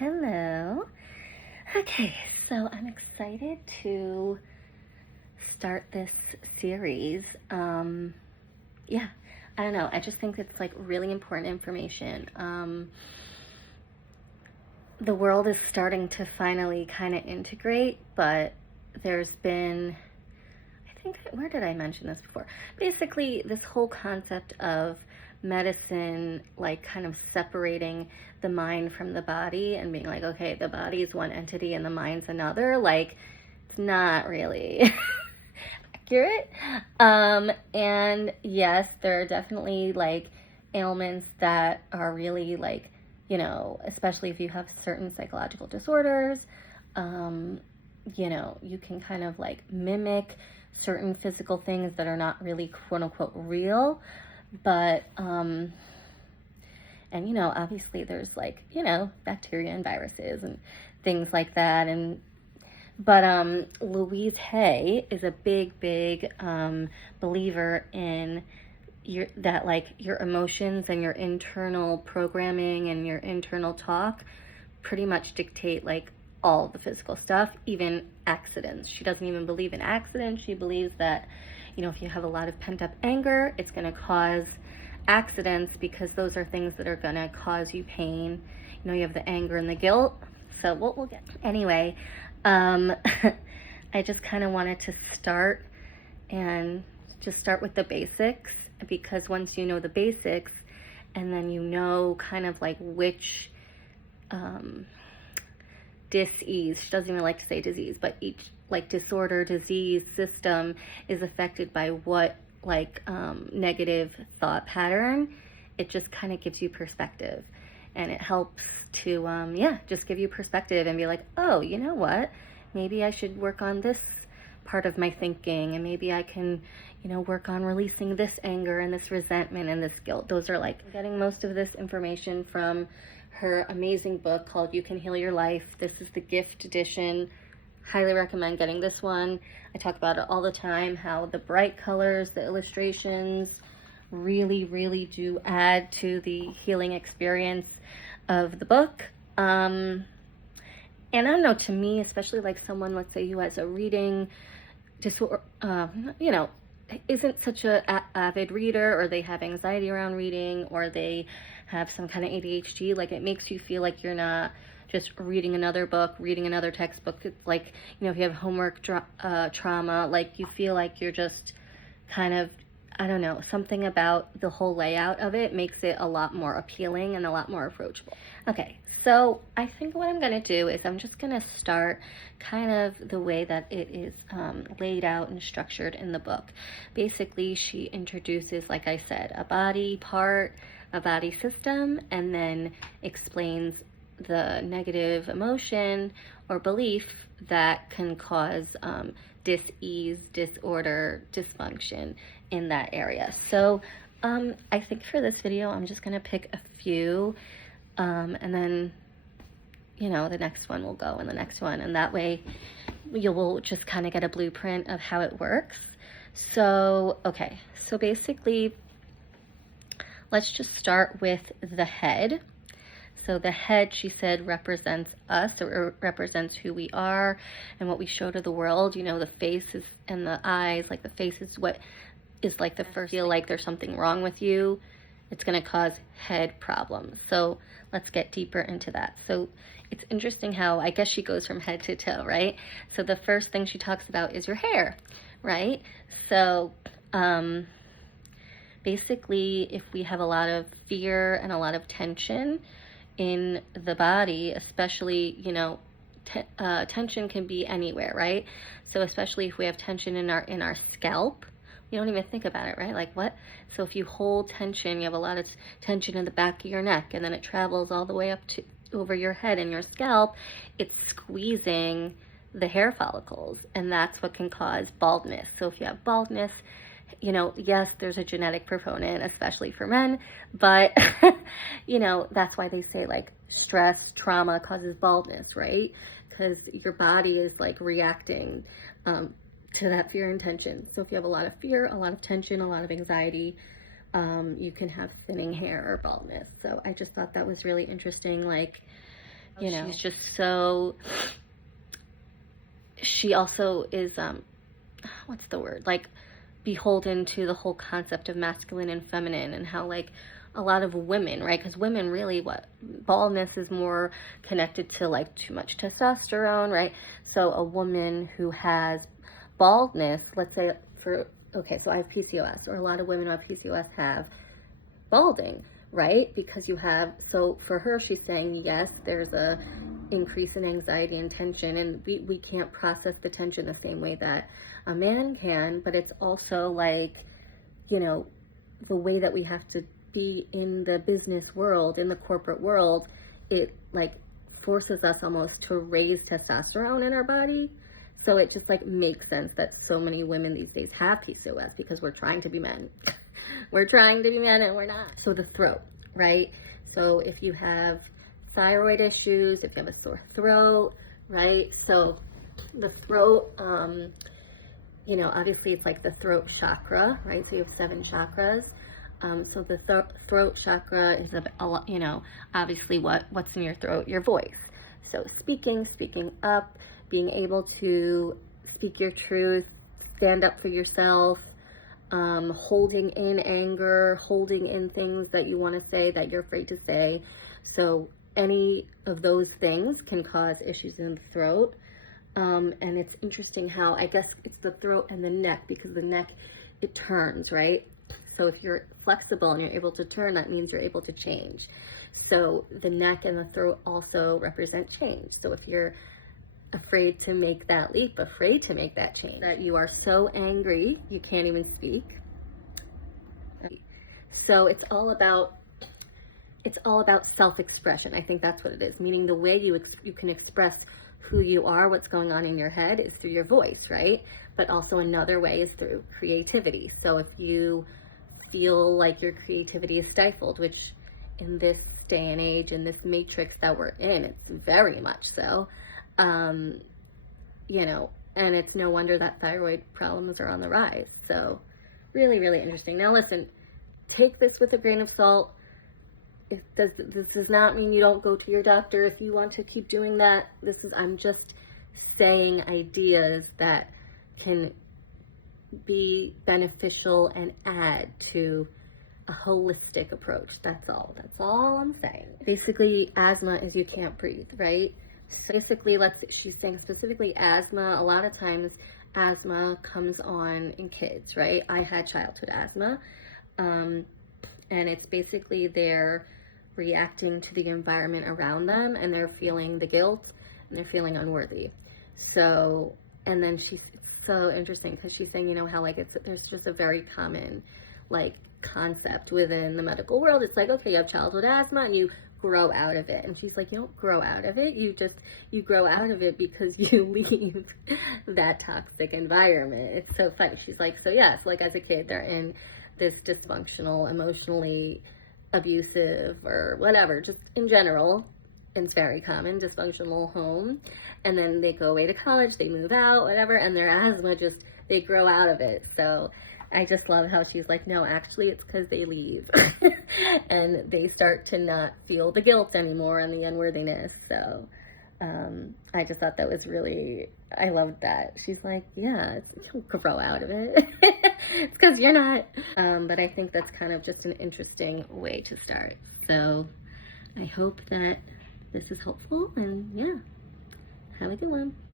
Hello. Okay, so I'm excited to start this series. Yeah, I don't know. I just think it's like really important information. The world is starting to finally kind of integrate, but there's been, I think, where did I mention this before? Basically, this whole concept of medicine, like kind of separating the mind from the body and being like, okay, the body is one entity and the mind's another. Like, it's not really accurate. And yes, there are definitely like ailments that are really like, especially if you have certain psychological disorders, you can kind of like mimic certain physical things that are not really quote unquote real. But, and obviously there's like, bacteria and viruses and things like that. But Louise Hay is a big believer in your emotions and your internal programming and your internal talk pretty much dictate like all the physical stuff, even accidents. She doesn't even believe in accidents. She believes that, if you have a lot of pent up anger, it's going to cause accidents because those are things that are going to cause you pain. You have the anger and the guilt. So we'll get anyway. I just kind of wanted to start with the basics, because once you know the basics and then kind of like which dis-ease, she doesn't even like to say disease, but each like disorder, disease, system is affected by what negative thought pattern, it just kind of gives you perspective, and it helps to just give you perspective and be like, oh, you know what, maybe I should work on this part of my thinking, and maybe I can work on releasing this anger and this resentment and this guilt. Those are like getting most of this information from her amazing book called You Can Heal Your Life. This is the gift edition. Highly recommend getting this one. I talk about it all the time, how the bright colors, the illustrations really do add to the healing experience of the book. And I don't know, to me, especially like someone, let's say, who has a reading disorder, isn't such a avid reader, or they have anxiety around reading, or they have some kind of ADHD, like it makes you feel like you're not just reading another book, reading another textbook. It's like, if you have homework trauma, like you feel like you're just kind of, I don't know, something about the whole layout of it makes it a lot more appealing and a lot more approachable. Okay, so I think what I'm going to do is I'm just going to start kind of the way that it is laid out and structured in the book. Basically, she introduces, like I said, a body part, a body system, and then explains the negative emotion or belief that can cause dis-ease, disorder, dysfunction in that area. So I think for this video, I'm just going to pick a few, and then, the next one will go, and the next one, and that way you will just kind of get a blueprint of how it works. So, okay, so basically, let's just start with the head. So the head, she said, represents us, or represents who we are and what we show to the world. The faces and the eyes, like the face is what is like the first feel like there's something wrong with you. It's going to cause head problems. So let's get deeper into that. So it's interesting how, I guess, she goes from head to toe, right? So the first thing she talks about is your hair, right? So basically, if we have a lot of fear and a lot of tension in the body, especially, tension can be anywhere, right? So especially if we have tension in our scalp, you don't even think about it, right? Like, what? So if you hold tension, you have a lot of tension in the back of your neck, and then it travels all the way up to over your head and your scalp, it's squeezing the hair follicles, and that's what can cause baldness. So if you have baldness, yes, there's a genetic proponent, especially for men, but, that's why they say like stress, trauma causes baldness, right? Because your body is like reacting to that fear and tension. So if you have a lot of fear, a lot of tension, a lot of anxiety, you can have thinning hair or baldness. So I just thought that was really interesting, like You know, she's just so, she also is, what's the word? Like, beholden to the whole concept of masculine and feminine, and how, like, a lot of women, right? Because women really, baldness is more connected to, like, too much testosterone, right? So a woman who has baldness, let's say okay, so I have PCOS, or a lot of women who have PCOS have balding, right? Because so for her, she's saying, yes, there's a increase in anxiety and tension, and we can't process the tension the same way that a man can, but it's also like, you know, the way that we have to be in the business world, in the corporate world, it like forces us almost to raise testosterone in our body. So it just like makes sense that so many women these days have PCOS, because we're trying to be men. We're trying to be men and we're not. So the throat, right? So if you have thyroid issues, if you have a sore throat, right? So the throat, you know, obviously it's like the throat chakra, right? So you have 7 chakras. So the throat chakra is a lot, you know, obviously what's in your throat, your voice. So speaking up, being able to speak your truth, stand up for yourself, holding in anger, holding in things that you want to say that you're afraid to say. So any of those things can cause issues in the throat. And it's interesting how, I guess it's the throat and the neck, because the neck, it turns, right? So if you're flexible and you're able to turn, that means you're able to change. So the neck and the throat also represent change. So if you're afraid to make that leap, afraid to make that change, that you are so angry you can't even speak. So it's all about self-expression. I think that's what it is, meaning the way you can express who you are, what's going on in your head, is through your voice, right? But also another way is through creativity. So if you feel like your creativity is stifled, which in this day and age, in this matrix that we're in, it's very much so, you know, and it's no wonder that thyroid problems are on the rise. So really, really interesting. Now listen, take this with a grain of salt. This does not mean you don't go to your doctor if you want to keep doing that. I'm just saying ideas that can be beneficial and add to a holistic approach. That's all I'm saying. Basically, asthma is you can't breathe, right? So basically, she's saying specifically asthma. A lot of times asthma comes on in kids, right? I had childhood asthma, and it's basically they're reacting to the environment around them, and they're feeling the guilt, and they're feeling unworthy. So, and then it's so interesting because she's saying, you know, how like there's just a very common like concept within the medical world. It's like, okay, you have childhood asthma and you grow out of it. And she's like, you don't grow out of it. You grow out of it because you leave that toxic environment. It's so funny. She's like, so yes, like as a kid, they're in this dysfunctional, emotionally abusive or whatever, just in general, it's very common, dysfunctional home. And then they go away to college, they move out, whatever, and their asthma they grow out of it. So I just love how she's like, no, actually it's because they leave and they start to not feel the guilt anymore and the unworthiness. So I just thought that was really, I loved that. She's like, yeah, you'll grow out of it. It's because you're not. But I think that's kind of just an interesting way to start. So I hope that this is helpful, and yeah, have a good one.